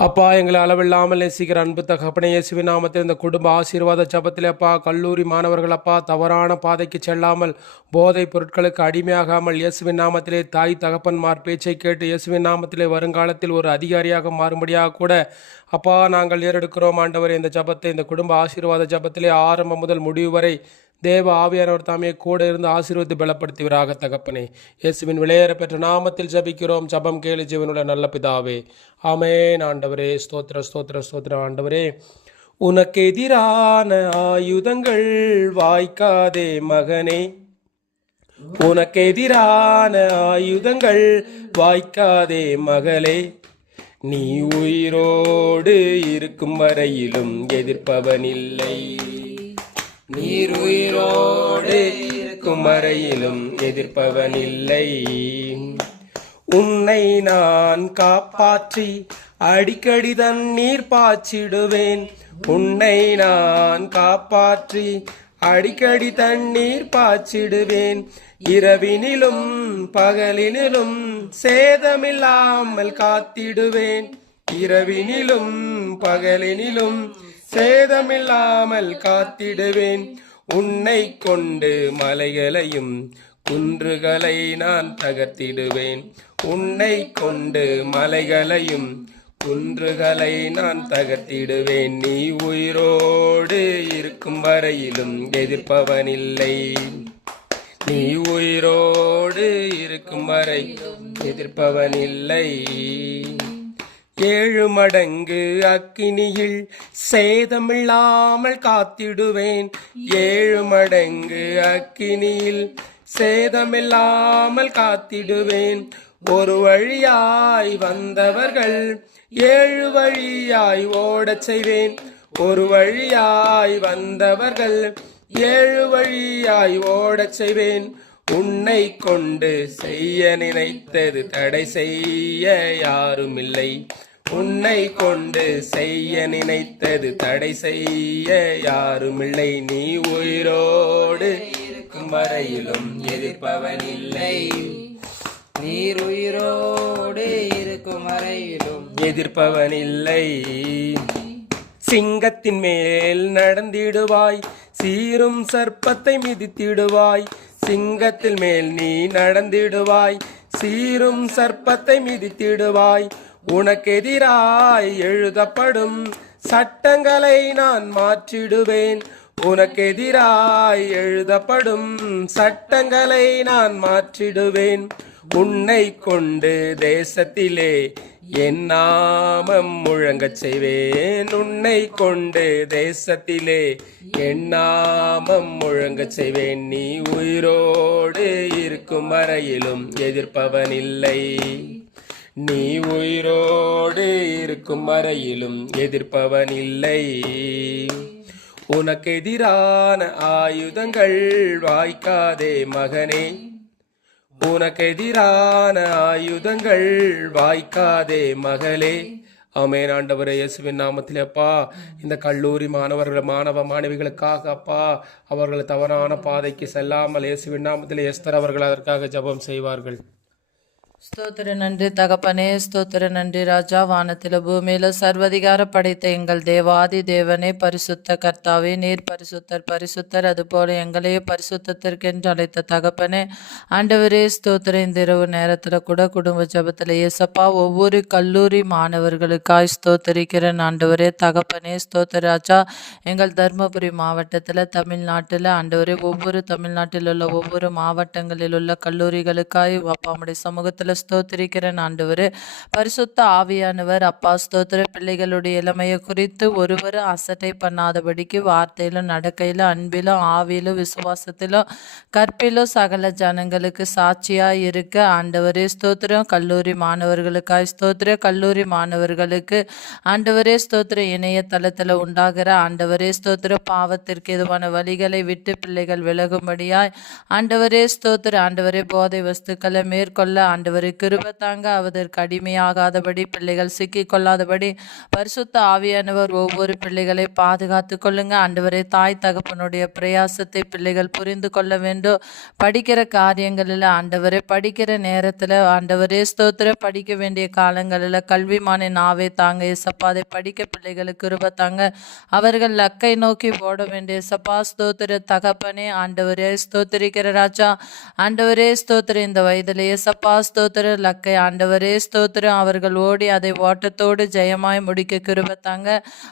அப்பா எங்களை அளவில்லாமல் நேசிக்கிற அன்பு தகப்பனே இயேசுவின் நாமத்தில் இந்த குடும்ப ஆசீர்வாத ஜபத்தில் அப்பா கல்லூரி மாணவர்கள் அப்பா தவறான பாதைக்கு செல்லாமல் போதைப் பொருட்களுக்கு அடிமையாகாமல் இயேசுவின் நாமத்திலே தாய் தகப்பன்மார் பேச்சை கேட்டு இயேசுவின் நாமத்திலே வருங்காலத்தில் ஒரு அதிகாரியாக மாறும்படியாக கூட அப்பா நாங்கள் ஏறெடுக்கிறோம் ஆண்டவரே இந்த ஜபத்தை இந்த குடும்ப ஆசீர்வாத ஜபத்திலே ஆரம்பம் முதல் முடிவு வரை தேவ ஆவியானவர் தாமே கூட இருந்து ஆசீர்வதி பலப்படுத்துவராக தகப்பனே. இயேசுவின் விளையேற பெற்ற நாமத்தில் ஜபிக்கிறோம். ஜபம் கேளு ஜீவனுள்ள நல்ல பிதாவே. ஆமே ஆண்டவரே ஸ்தோத்திர ஸ்தோத்திர ஸ்தோத்திர ஆண்டவரே. உனக்கு எதிரான ஆயுதங்கள் வாய்க்காதே மகனே. உனக்கு எதிரான ஆயுதங்கள் வாய்க்காதே மகளே. நீ உயிரோடு இருக்கும் வரையிலும் எதிர்ப்பவனில்லை நீர் உயிரோடு இருக்கும் வரையிலும் எதிர்ப்பவனில்லை உன்னை நான் காப்பாற்றி அடிக்கடி தண்ணீர் பாய்ச்சிடுவேன். உன்னை நான் காப்பாற்றி அடிக்கடி தண்ணீர் பாய்ச்சிடுவேன். இரவினிலும் பகலினிலும் சேதமில்லாமல் காத்திடுவேன். இரவினிலும் பகலினிலும் சேதமில்லாமல் காத்திடுவேன். உன்னை கொண்டு மலைகளையும் குன்றுகளை நான் தகர்த்திடுவேன். உன்னை கொண்டு மலைகளையும் குன்றுகளை நான் தகர்த்திடுவேன். நீ உயிரோடு இருக்கும் வரையிலும் எதிர்ப்பவனில்லை. நீ உயிரோடு இருக்கும் வரை எதிர்ப்பவனில்லை. ஏழு மடங்கு அக்கினியில் சேதமில்லாமல் காத்திடுவேன். ஏழு மடங்கு அக்கினியில் சேதமில்லாமல் காத்திடுவேன். ஒரு வழியாய் வந்தவர்கள் ஏழு வழியாய் ஓடச் செய்வேன். ஒரு வழியாய் வந்தவர்கள் ஏழு வழியாய் ஓடச் செய்வேன். உன்னை கொண்டு செய்ய நினைத்தது தடை செய்ய யாருமில்லை. உன்னை கொண்டு செய்ய நினைத்தது தடை செய்ய யாருமில்லை. நீ உயிரோடு இருக்கும் வரையிலும் எதிர்ப்பவனில்லை நீர் உயிரோடு இருக்கும் வரையிலும் எதிர்ப்பவனில்லை சிங்கத்தின் மேல் நடந்திடுவாய் சீரும் சர்ப்பத்தை மிதித்திடுவாய். சிங்கத்தில் மேல் நீ நடந்திடுவாய் சீரும் சர்ப்பத்தை மிதித்திடுவாய். உனக்கெதிராய் எழுதப்படும் சட்டங்களை நான் மாற்றிடுவேன். உனக்கெதிராய் எழுதப்படும் சட்டங்களை நான் மாற்றிடுவேன். உன்னை கொண்டு தேசத்திலே என் நாமம் முழங்கச் செய்வேன். உன்னை கொண்டு தேசத்திலே என் நாமம் முழங்கச் செய்வேன். நீ உயிரோடு இருக்கும் வரையிலும் எதிர்ப்பவனில்லை நீ உயிரோடு இருக்கும் வரையிலும் எதிர்ப்பவனில்லை. உனக்கு எதிரான ஆயுதங்கள் வாய்க்காதே மகனே. உனக்கு எதிரான ஆயுதங்கள் வாய்க்காதே மகளே. ஆமென். ஆண்டவரே இயேசுவின் நாமத்திலே அப்பா இந்த கல்லூரி மாணவர்கள் மாணவ மாணவிகளுக்காக அப்பா அவர்கள் தவறான பாதைக்கு செல்லாமல் இயேசுவின் நாமத்தில் எஸ்தர் அவர்கள் அதற்காக ஜெபம் செய்வார்கள். ஸ்தோத்திர நன்றி தகப்பனே. ஸ்தோத்திர நன்றி ராஜா. வானத்தில் பூமியில் சர்வதிகார படைத்த எங்கள் தேவாதி தேவனே பரிசுத்த கர்த்தாவே. நீர் பரிசுத்தர் பரிசுத்தர். அதுபோல எங்களையே பரிசுத்தத்திற்கென்று அழைத்த தகப்பனே. ஆண்டவரே ஸ்தோத்திர. இந்த இரவு நேரத்தில் கூட குடும்ப ஜபத்தில் ஏசப்பா ஒவ்வொரு கல்லூரி மாணவர்களுக்காய் ஸ்தோத்தரிக்கிறேன். ஆண்டவரே தகப்பனே ஸ்தோத்திர ராஜா. எங்கள் தருமபுரி மாவட்டத்தில் தமிழ்நாட்டில் ஆண்டவரே ஒவ்வொரு தமிழ்நாட்டில் உள்ள ஒவ்வொரு மாவட்டங்களில் உள்ள கல்லூரிகளுக்காய் அப்பாவுடைய சமூகத்தில் ஸ்தோத்திரிக்கிறேன் ஆண்டவர். பரிசுத்த ஆவியானவர் அப்பா ஸ்தோத்திர பிள்ளைகளுடைய இளமையை குறித்து ஒருவரும் அசட்டை பண்ணாதபடிக்கு வார்த்தையிலும் நடக்கையிலும் அன்பிலும் ஆவியிலும் விசுவாசத்திலும் கற்பிலும் சகல ஜனங்களுக்கு சாட்சியாக இருக்க ஆண்டவரே ஸ்தோத்திரம். கல்லூரி மாணவர்களுக்காய் ஸ்தோத்திர கல்லூரி மாணவர்களுக்கு ஆண்டவரே ஸ்தோத்திர இணையதளத்தில் உண்டாகிற ஆண்டவரே ஸ்தோத்திர பாவத்திற்கு எதுவான வழிகளை விட்டு பிள்ளைகள் விலகும்படியாய் ஆண்டவரே ஸ்தோத்திர ஆண்டவரே போதை வஸ்துக்களை மேற்கொள்ள ஆண்டவர் அவரு கிருப தாங்க அவதற்கு அடிமையாகாதபடி பிள்ளைகள் சிக்கி கொள்ளாதபடி பரிசுத்த ஆவியானவர் ஒவ்வொரு பிள்ளைகளை பாதுகாத்து கொள்ளுங்க. ஆண்டவரே தாய் தகப்பனுடைய பிரயாசத்தை பிள்ளைகள் புரிந்து கொள்ள வேண்டும். படிக்கிற காரியங்களில் ஆண்டவரே படிக்கிற நேரத்தில் ஆண்டவரே ஸ்தோத்திர படிக்க வேண்டிய காலங்களில் கல்விமானி நாவே தாங்க ஏசப்பா அதை படிக்க பிள்ளைகளுக்கு கிருப தாங்க. அவர்கள் லக்கை நோக்கி போட வேண்டிய சப்பா ஸ்தோத்திர தகப்பனே ஆண்டவரே ஸ்தோத்திரிக்கிற ராஜா. ஆண்டவரே ஸ்தோத்திர இந்த வயதில் ஏசப்பா ஸ்தோத்திர லக்கை ஆண்டவரே ஸ்தோத்திரம். அவர்கள் ஓடி அதை ஓட்டத்தோடு ஜெயமாய் முடிக்க கிருபத்தாங்க.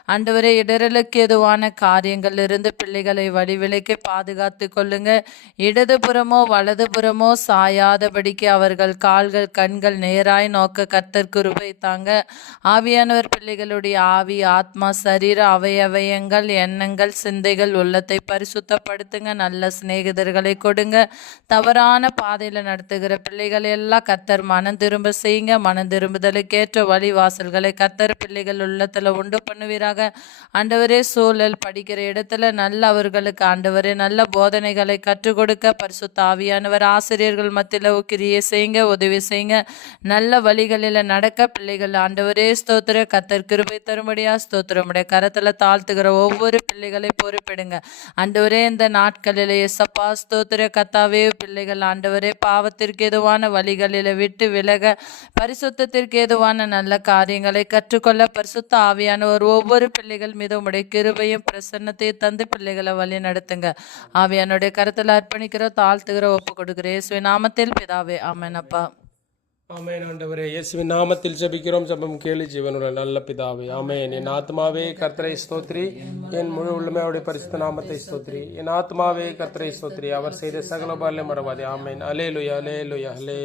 ஆண்டவரே இடரலுக்கு எதுவான காரியங்களிலிருந்து பிள்ளைகளை வழிவிலைக்கு பாதுகாத்து கொள்ளுங்க. இடதுபுறமோ வலதுபுறமோ சாயாதபடிக்கு அவர்கள் கால்கள் கண்கள் நேராய் நோக்க கத்தர் கிருபை தாங்க ஆவியானவர் பிள்ளைகளுடைய ஆவி ஆத்மா சரீர அவயவயங்கள் எண்ணங்கள் சிந்தைகள் உள்ளத்தை பரிசுத்தப்படுத்துங்க. நல்ல சிநேகிதர்களை கொடுங்க. தவறான பாதையில் நடத்துகிற பிள்ளைகளை எல்லாம் கத்தர் மனம் திரும்ப செய்யுங்க. மனம் திரும்புதலுக்கேற்ற வழி வாசல்களை கத்தர் பிள்ளைகள் உள்ளத்தில் உண்டு பண்ணுவீராக. ஆண்டவரே சூழல் படிக்கிற இடத்துல நல்ல அவர்களுக்கு ஆண்டவரே நல்ல போதனைகளை கற்றுக் கொடுக்க பரிசு தாவியானவர் ஆசிரியர்கள் மத்தியில் கிரியை செய்யுங்க உதவி செய்யுங்க. நல்ல வழிகளில் நடக்க பிள்ளைகள் ஆண்டவரே ஸ்தோத்திர. கத்தர் கிருபை தரும்படியா ஸ்தோத்திரமுடைய கரத்தில் தாழ்த்துகிற ஒவ்வொரு பிள்ளைகளை பொறுப்பிடுங்க. ஆண்டவரே இந்த நாட்களில் எசப்பா ஸ்தோத்திர. கத்தாவே பிள்ளைகள் ஆண்டவரே பாவத்திற்கு எதுவான வழிகளில் விட்டு விலக பரிசுத்தத்திற்கு ஏதுவான நல்ல காரியங்களை கற்றுக்கொள்ள பரிசுத்த ஆவியானவர் ஒவ்வொரு பிள்ளைகள் மீது உடைய கிருபையும் பிரசன்னத்தை தந்து பிள்ளைகளை வழி நடத்துங்க. ஆவியானுடைய கருத்தில் அர்ப்பணிக்கிற தாழ்த்துகிற ஒப்பு கொடுக்கிற இயேசுவின் நாமத்தில் பிதாவே ஆமென் அப்பா. ஆமேன் ஆண்டவரே. இயேசுவின் நாமத்தில் ஜபிக்கிறோம். ஜபம் கேளு ஜீவனுள்ள நல்ல பிதாவே. ஆமேன். என் ஆத்மாவே கர்த்தரை ஸ்தோத்ரி. என் முழு உள்ளமையோடைய பரிசுத்த நாமத்தை ஸ்தோத்ரி. என் ஆத்மாவே கர்த்தரை ஸ்தோத்ரி. அவர் செய்த சகல பால்யம் மறவாதே. ஆமென். அலேலுயா அலேலுயா அலே